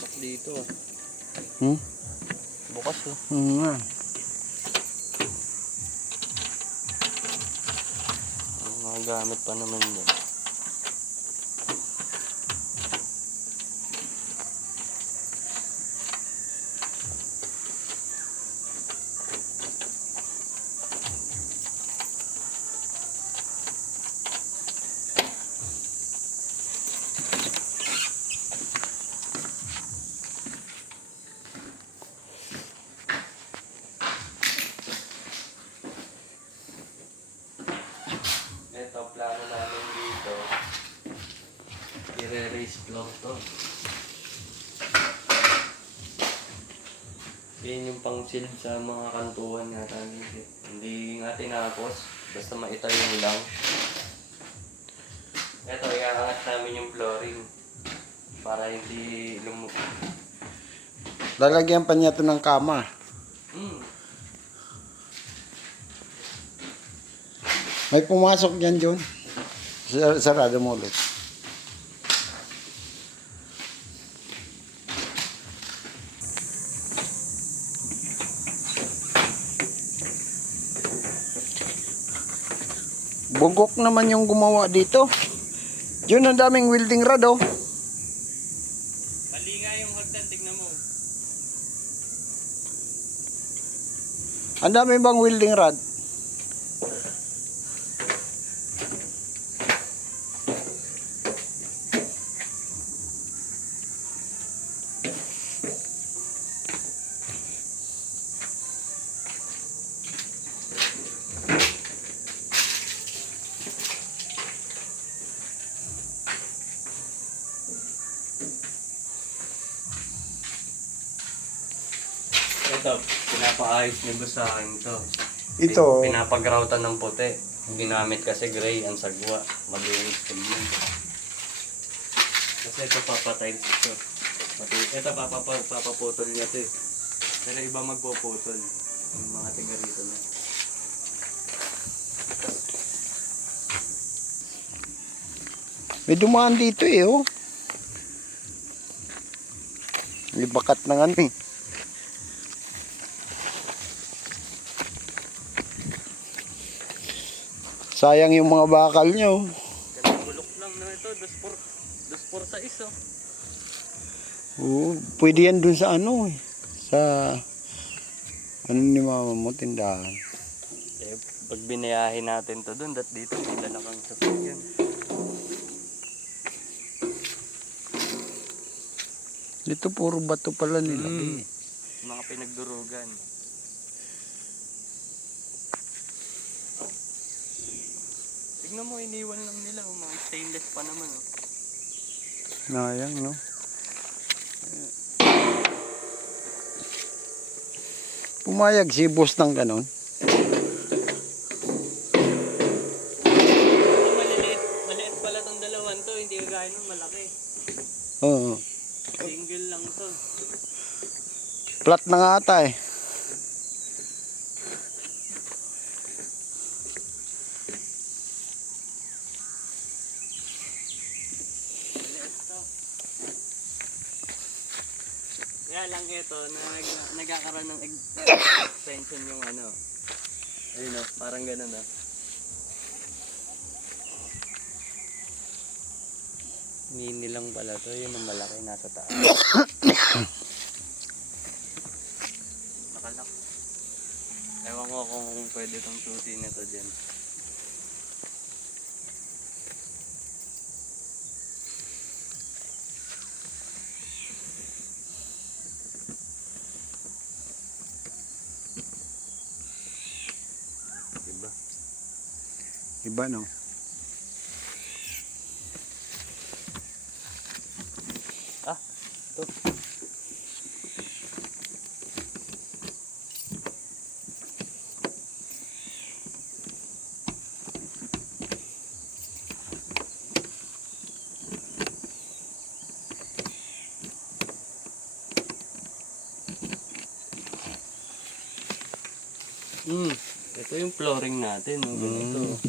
Pumasok dito ah. Hmm? Bukas oh. Nga. Mga gamit pa naman dyan. Ito, plano namin dito. I-raise floor to. Yan yung pang shield sa mga kantuhan nga namin. Hindi nga tinapos. Basta maitayo lang. Ito, iaangat namin yung flooring. Para hindi Lalagyan pa niya ito ng kama. May pumasok yan, John. Sarado mo ulit. Bugok naman yung gumawa dito. Yun, ang daming welding rod, oh. Mali nga yung hagdan, tignan mo. Ang dami bang welding rod? Ito, pinapaayos ni boss sa akin to. Ito. Pinapagroutan ng puti. Ginamit kasi gray ang sagwa. Mabilis tignan. Kasi ito papatay ito. Ito papaputol niya ito eh. Pero iba magpuputol. Yung mga tiga rito na. May dumaan dito eh, oh. May bakat ng ano eh. Sayang yung mga bakal nyo. Bulok lang na ito. 2 sa iso. Oo, pwede yan dun sa ano eh. Sa ano ni mama mo, tindahan. Eh, pag binayahin natin to dun, dito may dala kang sasakyan. Dito puro bato pala nila. Mga pinagdurugan. Tignan mo, iniwan lang nila. Mga stainless pa naman. Oh. Nayang, no? Pumayag si boss ng ganon. Maliit pala tong dalawan to. Hindi kagaya nung malaki. Oo. Single lang to. Flat na nga ata eh. Kaya lang ito, nagkakaroon ng extension yung ano. Ayun o, parang ganun o. Mini lang pala to, yun ang malaki nasa taas. Nakalak. Ewan ko kung pwede itong susi nito dyan. Diba? Iba, no? Ah, ito. Ito yung flooring natin. Ito.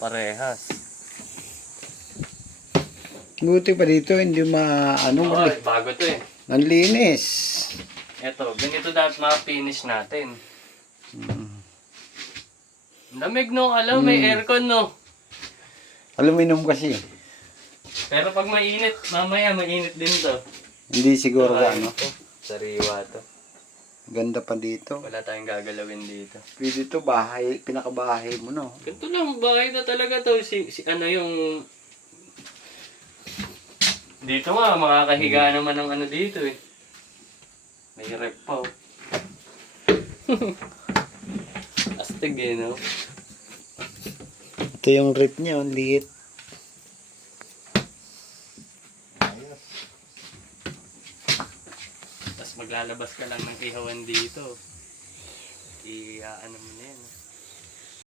Parehas. Buti pa dito, hindi ano, Oo, bago to eh. ang linis. Eto, ganito dapat ma-finish natin. Lamig no, alam, may aircon no. Aluminum kasi. Pero pag mainit, mamaya mainit din to. Hindi siguro Ayun ano. to. Sariwa to. Ganda pa dito. Wala tayong gagalawin dito. Pwede to bahay, pinakabahay mo no. Ganito lang, bahay na talaga to. Si ano yung... Dito nga, makakahiga naman ng ano dito eh. May rep pa oh. Astig eh, no? Ito yung rip niya, ang liit. Tapos maglalabas ka lang ng ihawan dito. Ano mo na yan.